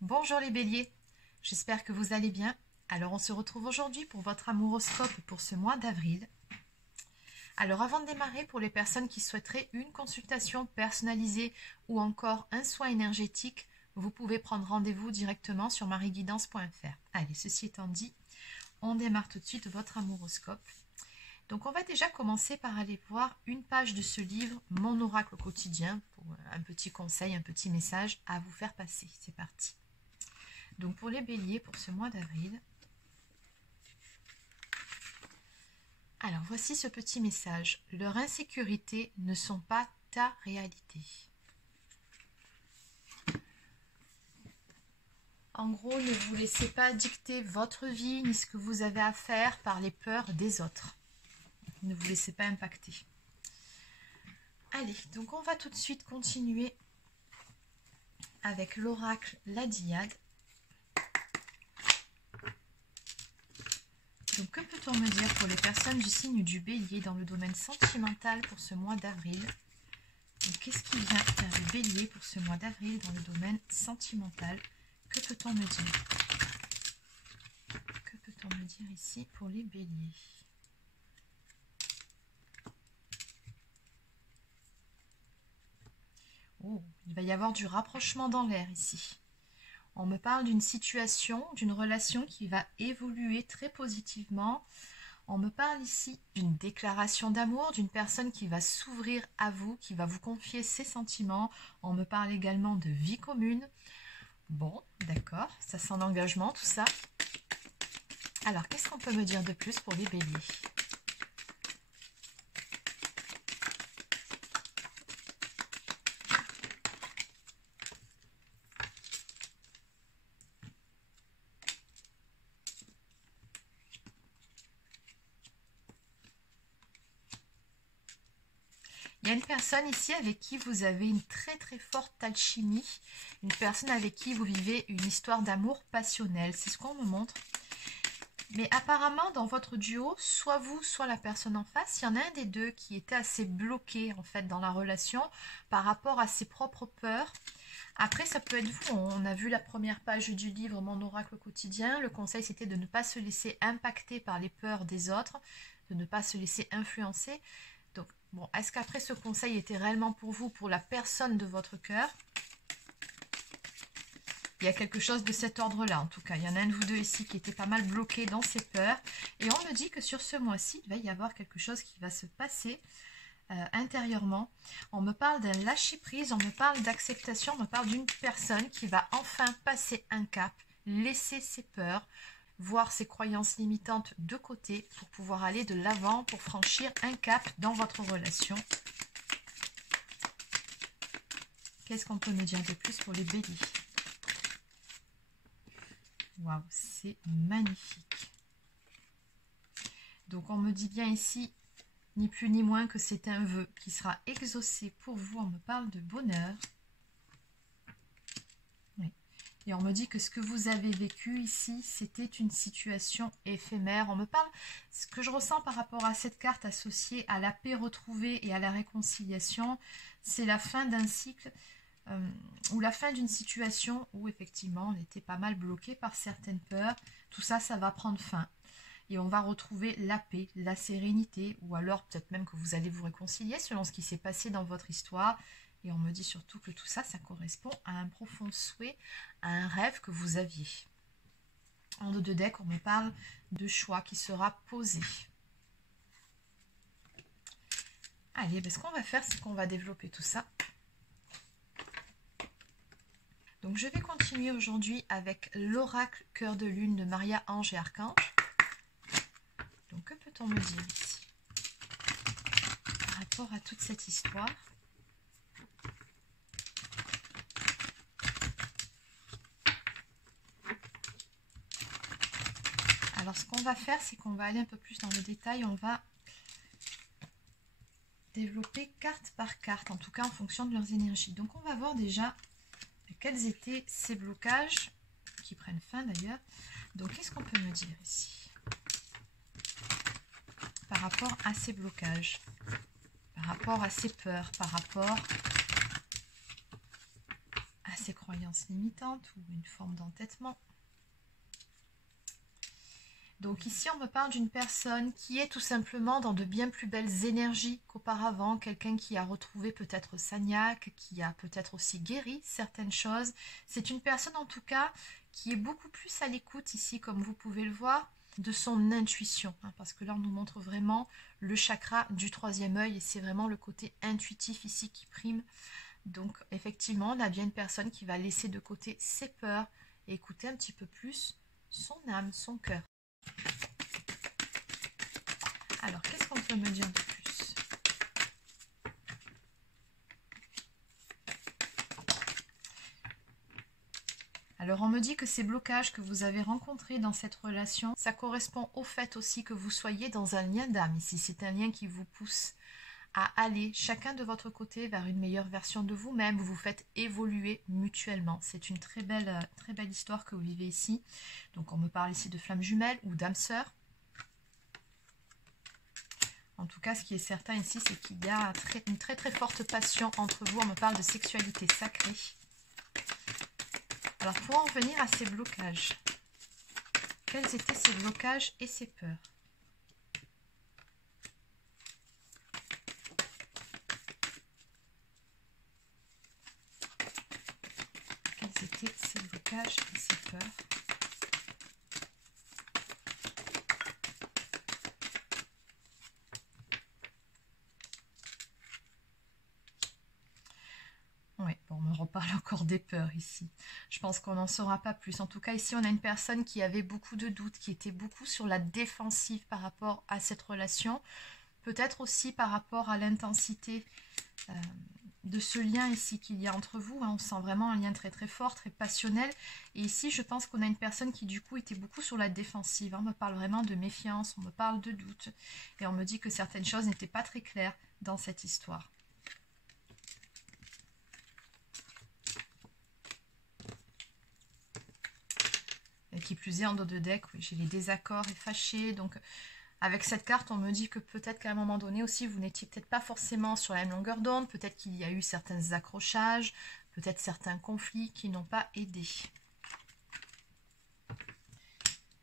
Bonjour les béliers, j'espère que vous allez bien. Alors on se retrouve aujourd'hui pour votre amoroscope pour ce mois d'avril. Alors avant de démarrer, pour les personnes qui souhaiteraient une consultation personnalisée ou encore un soin énergétique, vous pouvez prendre rendez-vous directement sur marieguidance.fr. Allez, ceci étant dit, on démarre tout de suite votre amoroscope. Donc on va déjà commencer par aller voir une page de ce livre, Mon oracle au quotidien, pour un petit conseil, un petit message à vous faire passer. C'est parti. Donc pour les béliers, pour ce mois d'avril, alors voici ce petit message. Leurs insécurités ne sont pas ta réalité. En gros, ne vous laissez pas dicter votre vie ni ce que vous avez à faire par les peurs des autres. Ne vous laissez pas impacter. Allez, donc on va tout de suite continuer avec l'oracle, la Diade. Donc, que peut-on me dire pour les personnes du signe du bélier dans le domaine sentimental pour ce mois d'avril? Qu'est-ce qui vient vers le bélier pour ce mois d'avril dans le domaine sentimental? Que peut-on me dire? Que peut-on me dire ici pour les béliers? Oh, il va y avoir du rapprochement dans l'air ici. On me parle d'une situation, d'une relation qui va évoluer très positivement. On me parle ici d'une déclaration d'amour, d'une personne qui va s'ouvrir à vous, qui va vous confier ses sentiments. On me parle également de vie commune. Bon, d'accord, ça sent l'engagement, tout ça. Alors, qu'est-ce qu'on peut me dire de plus pour les béliers? Il y a une personne ici avec qui vous avez une très forte alchimie, une personne avec qui vous vivez une histoire d'amour passionnel, c'est ce qu'on me montre. Mais apparemment, dans votre duo, soit vous, soit la personne en face, il y en a un des deux qui était assez bloqué en fait dans la relation par rapport à ses propres peurs. Après, ça peut être vous. On a vu la première page du livre Mon oracle quotidien. Le conseil, c'était de ne pas se laisser impacter par les peurs des autres, de ne pas se laisser influencer. Donc, bon, est-ce qu'après ce conseil était réellement pour vous, pour la personne de votre cœur? Il y a quelque chose de cet ordre-là, en tout cas. Il y en a un de vous deux ici qui était pas mal bloqué dans ses peurs. Et on me dit que sur ce mois-ci, il va y avoir quelque chose qui va se passer intérieurement. On me parle d'un lâcher-prise, on me parle d'acceptation, on me parle d'une personne qui va enfin passer un cap, laisser ses peurs, voir ses croyances limitantes de côté pour pouvoir aller de l'avant, pour franchir un cap dans votre relation. Qu'est-ce qu'on peut me dire de plus pour les béliers? Waouh, c'est magnifique. Donc on me dit bien ici, ni plus ni moins que c'est un vœu qui sera exaucé pour vous. On me parle de bonheur. Oui. Et on me dit que ce que vous avez vécu ici, c'était une situation éphémère. On me parle, ce que je ressens par rapport à cette carte associée à la paix retrouvée et à la réconciliation, c'est la fin d'un cycle ou la fin d'une situation où effectivement on était pas mal bloqué par certaines peurs. Tout ça, ça va prendre fin. Et on va retrouver la paix, la sérénité, ou alors peut-être même que vous allez vous réconcilier selon ce qui s'est passé dans votre histoire. Et on me dit surtout que tout ça, ça correspond à un profond souhait, à un rêve que vous aviez. En dos de deck, on me parle de choix qui sera posé. Allez, ben ce qu'on va faire, c'est qu'on va développer tout ça. Donc je vais continuer aujourd'hui avec l'oracle cœur de lune de Maria, Ange et Archange. Donc, que peut-on me dire ici par rapport à toute cette histoire? Alors, ce qu'on va faire, c'est qu'on va aller un peu plus dans le détail. On va développer carte par carte, en tout cas en fonction de leurs énergies. Donc, on va voir déjà quels étaient ces blocages, qui prennent fin d'ailleurs. Donc, qu'est-ce qu'on peut me dire ici par rapport à ces blocages, par rapport à ces peurs, par rapport à ses croyances limitantes ou une forme d'entêtement. Donc ici, on me parle d'une personne qui est tout simplement dans de bien plus belles énergies qu'auparavant. Quelqu'un qui a retrouvé peut-être sa niaque, qui a peut-être aussi guéri certaines choses. C'est une personne en tout cas qui est beaucoup plus à l'écoute ici, comme vous pouvez le voir, de son intuition. Parce que là, on nous montre vraiment le chakra du troisième œil et c'est vraiment le côté intuitif ici qui prime. Donc effectivement, on a bien une personne qui va laisser de côté ses peurs et écouter un petit peu plus son âme, son cœur. Alors, qu'est-ce qu'on peut me dire de plus? Alors, on me dit que ces blocages que vous avez rencontrés dans cette relation, ça correspond au fait aussi que vous soyez dans un lien d'âme ici. C'est un lien qui vous pousse à aller chacun de votre côté vers une meilleure version de vous-même. Vous vous faites évoluer mutuellement. C'est une très belle histoire que vous vivez ici. Donc, on me parle ici de flammes jumelles ou d'âmes sœurs. En tout cas, ce qui est certain ici, c'est qu'il y a une très forte passion entre vous. On me parle de sexualité sacrée. Alors, pour en venir à ces blocages, quels étaient ces blocages et ces peurs? Quels étaient ces blocages et ces peurs? Oui, bon, on me reparle encore des peurs ici. Je pense qu'on n'en saura pas plus. En tout cas, ici, on a une personne qui avait beaucoup de doutes, qui était beaucoup sur la défensive par rapport à cette relation. Peut-être aussi par rapport à l'intensité de ce lien ici qu'il y a entre vous. On sent vraiment un lien très fort, très passionnel. Et ici, je pense qu'on a une personne qui, du coup, était beaucoup sur la défensive. On me parle vraiment de méfiance, on me parle de doute. Et on me dit que certaines choses n'étaient pas très claires dans cette histoire. Et qui plus est, en dos de deck, oui, j'ai les désaccords et fâchés. Donc, avec cette carte, on me dit que peut-être qu'à un moment donné aussi, vous n'étiez peut-être pas forcément sur la même longueur d'onde. Peut-être qu'il y a eu certains accrochages, peut-être certains conflits qui n'ont pas aidé.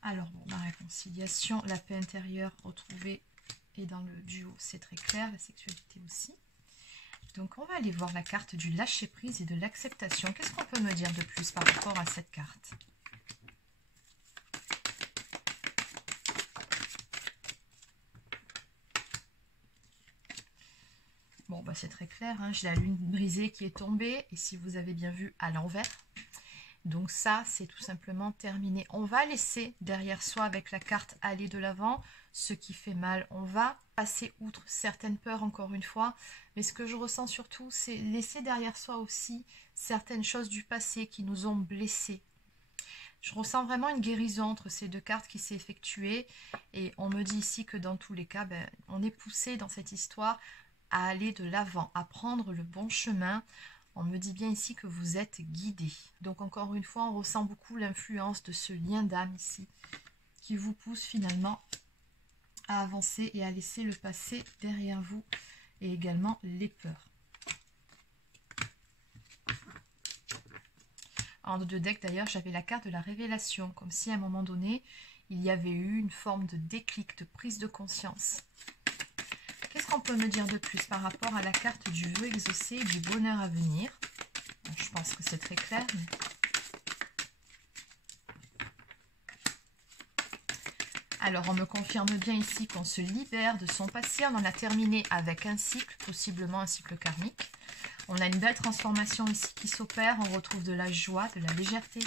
Alors, bon, la réconciliation, la paix intérieure retrouvée et dans le duo, c'est très clair. La sexualité aussi. Donc, on va aller voir la carte du lâcher-prise et de l'acceptation. Qu'est-ce qu'on peut me dire de plus par rapport à cette carte ? Bon, bah c'est très clair, hein. J'ai la lune brisée qui est tombée, et si vous avez bien vu, à l'envers. Donc ça, c'est tout simplement terminé. On va laisser derrière soi, avec la carte, aller de l'avant. Ce qui fait mal, on va passer outre certaines peurs, encore une fois. Mais ce que je ressens surtout, c'est laisser derrière soi aussi certaines choses du passé qui nous ont blessés. Je ressens vraiment une guérison entre ces deux cartes qui s'est effectuée. Et on me dit ici que dans tous les cas, ben, on est poussé dans cette histoire à aller de l'avant, à prendre le bon chemin. On me dit bien ici que vous êtes guidé. Donc encore une fois, on ressent beaucoup l'influence de ce lien d'âme ici, qui vous pousse finalement à avancer et à laisser le passé derrière vous, et également les peurs. En dos de deck d'ailleurs, j'avais la carte de la révélation, comme si à un moment donné, il y avait eu une forme de déclic, de prise de conscience. Qu'est-ce qu'on peut me dire de plus par rapport à la carte du vœu exaucé et du bonheur à venir? Je pense que c'est très clair. Mais... alors, on me confirme bien ici qu'on se libère de son passé. On en a terminé avec un cycle, possiblement un cycle karmique. On a une belle transformation ici qui s'opère. On retrouve de la joie, de la légèreté.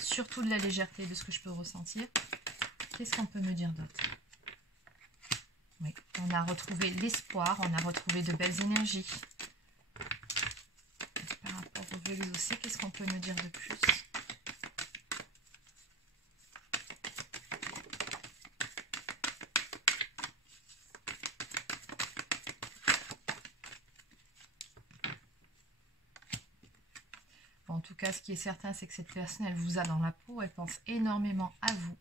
Surtout de la légèreté, de ce que je peux ressentir. Qu'est-ce qu'on peut me dire d'autre? Oui, on a retrouvé l'espoir, on a retrouvé de belles énergies. Par rapport au vœu exaucé, qu'est-ce qu'on peut me dire de plus? Bon, en tout cas, ce qui est certain, c'est que cette personne, elle vous a dans la peau, elle pense énormément à vous.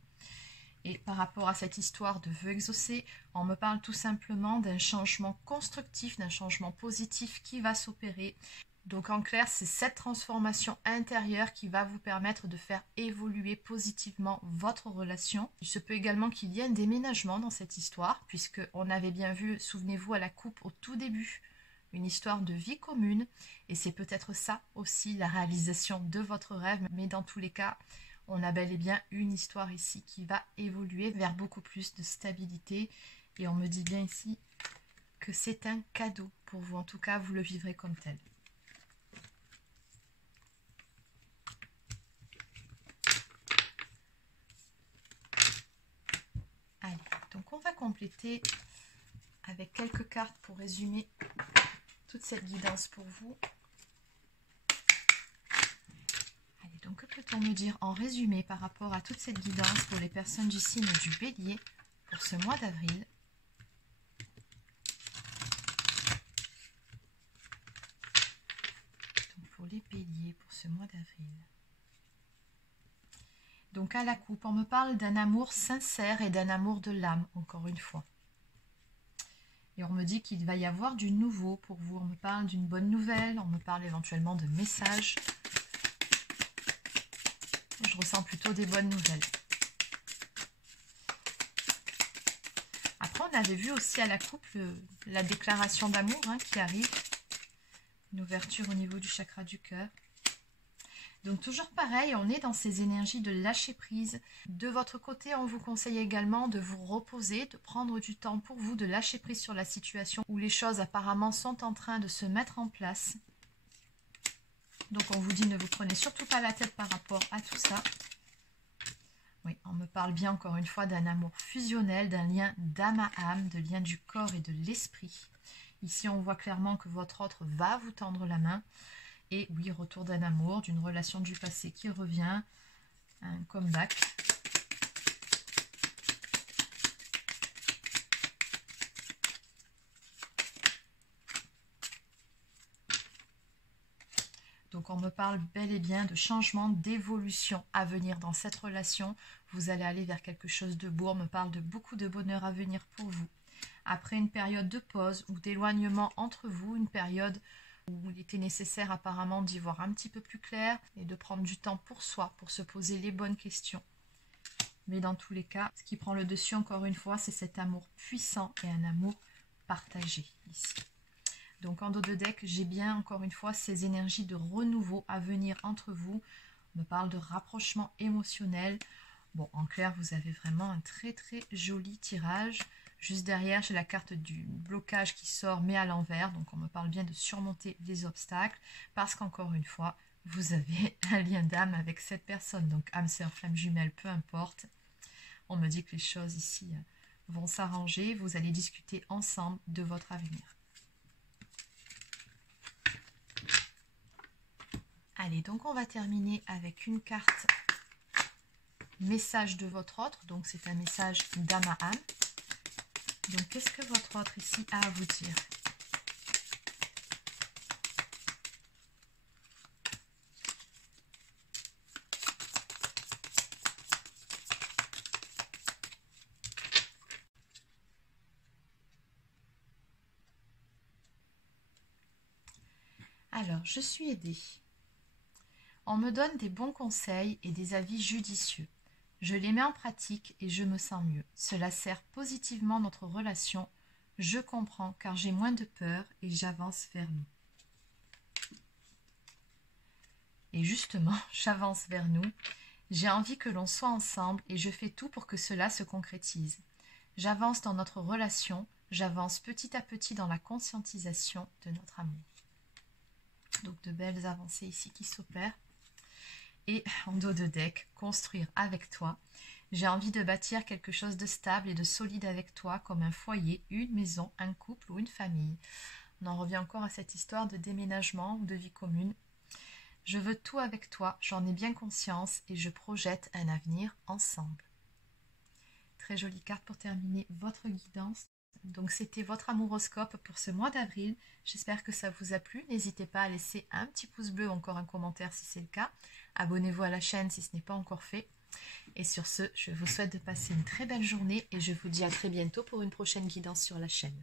Et par rapport à cette histoire de vœu exaucé, on me parle tout simplement d'un changement constructif, d'un changement positif qui va s'opérer. Donc en clair, c'est cette transformation intérieure qui va vous permettre de faire évoluer positivement votre relation. Il se peut également qu'il y ait un déménagement dans cette histoire, puisqu'on avait bien vu, souvenez-vous, à la coupe au tout début, une histoire de vie commune. Et c'est peut-être ça aussi, la réalisation de votre rêve. Mais dans tous les cas, on a bel et bien une histoire ici qui va évoluer vers beaucoup plus de stabilité. Et on me dit bien ici que c'est un cadeau pour vous. En tout cas, vous le vivrez comme tel. Allez, donc on va compléter avec quelques cartes pour résumer toute cette guidance pour vous. Allez, donc que peut-on me dire en résumé par rapport à toute cette guidance pour les personnes du signe du Bélier pour ce mois d'avril? Donc pour les Béliers pour ce mois d'avril. Donc à la coupe, on me parle d'un amour sincère et d'un amour de l'âme, encore une fois. Et on me dit qu'il va y avoir du nouveau pour vous. On me parle d'une bonne nouvelle, on me parle éventuellement de messages. Je ressens plutôt des bonnes nouvelles. Après, on avait vu aussi à la coupe la déclaration d'amour qui arrive. Une ouverture au niveau du chakra du cœur. Donc toujours pareil, on est dans ces énergies de lâcher prise. De votre côté, on vous conseille également de vous reposer, de prendre du temps pour vous, de lâcher prise sur la situation où les choses apparemment sont en train de se mettre en place. Donc on vous dit ne vous prenez surtout pas la tête par rapport à tout ça. Oui, on me parle bien encore une fois d'un amour fusionnel, d'un lien d'âme à âme, de lien du corps et de l'esprit. Ici on voit clairement que votre autre va vous tendre la main. Et oui, retour d'un amour, d'une relation du passé qui revient, un comeback. Donc on me parle bel et bien de changement, d'évolution à venir dans cette relation. Vous allez aller vers quelque chose de beau, on me parle de beaucoup de bonheur à venir pour vous. Après une période de pause ou d'éloignement entre vous, une période où il était nécessaire apparemment d'y voir un petit peu plus clair et de prendre du temps pour soi, pour se poser les bonnes questions. Mais dans tous les cas, ce qui prend le dessus encore une fois, c'est cet amour puissant et un amour partagé ici. Donc en dos de deck, j'ai bien encore une fois ces énergies de renouveau à venir entre vous. On me parle de rapprochement émotionnel. Bon, en clair, vous avez vraiment un très très joli tirage. Juste derrière, j'ai la carte du blocage qui sort, mais à l'envers. Donc, on me parle bien de surmonter les obstacles. Parce qu'encore une fois, vous avez un lien d'âme avec cette personne. Donc, âme, sœur, flamme jumelle, peu importe. On me dit que les choses ici vont s'arranger. Vous allez discuter ensemble de votre avenir. Allez, donc on va terminer avec une carte message de votre autre. Donc, c'est un message d'âme à âme. Donc, qu'est-ce que votre autre ici a à vous dire? Alors, je suis aidée. On me donne des bons conseils et des avis judicieux. Je les mets en pratique et je me sens mieux. Cela sert positivement notre relation. Je comprends car j'ai moins de peur et j'avance vers nous. Et justement, j'avance vers nous. J'ai envie que l'on soit ensemble et je fais tout pour que cela se concrétise. J'avance dans notre relation. J'avance petit à petit dans la conscientisation de notre amour. Donc de belles avancées ici qui s'opèrent. Et en dos de deck, construire avec toi. J'ai envie de bâtir quelque chose de stable et de solide avec toi, comme un foyer, une maison, un couple ou une famille. On en revient encore à cette histoire de déménagement ou de vie commune. Je veux tout avec toi, j'en ai bien conscience et je projette un avenir ensemble. Très jolie carte pour terminer votre guidance. Donc c'était votre amouroscope pour ce mois d'avril. J'espère que ça vous a plu. N'hésitez pas à laisser un petit pouce bleu ou encore un commentaire si c'est le cas. Abonnez-vous à la chaîne si ce n'est pas encore fait. Et sur ce, je vous souhaite de passer une très belle journée et je vous dis à très bientôt pour une prochaine guidance sur la chaîne.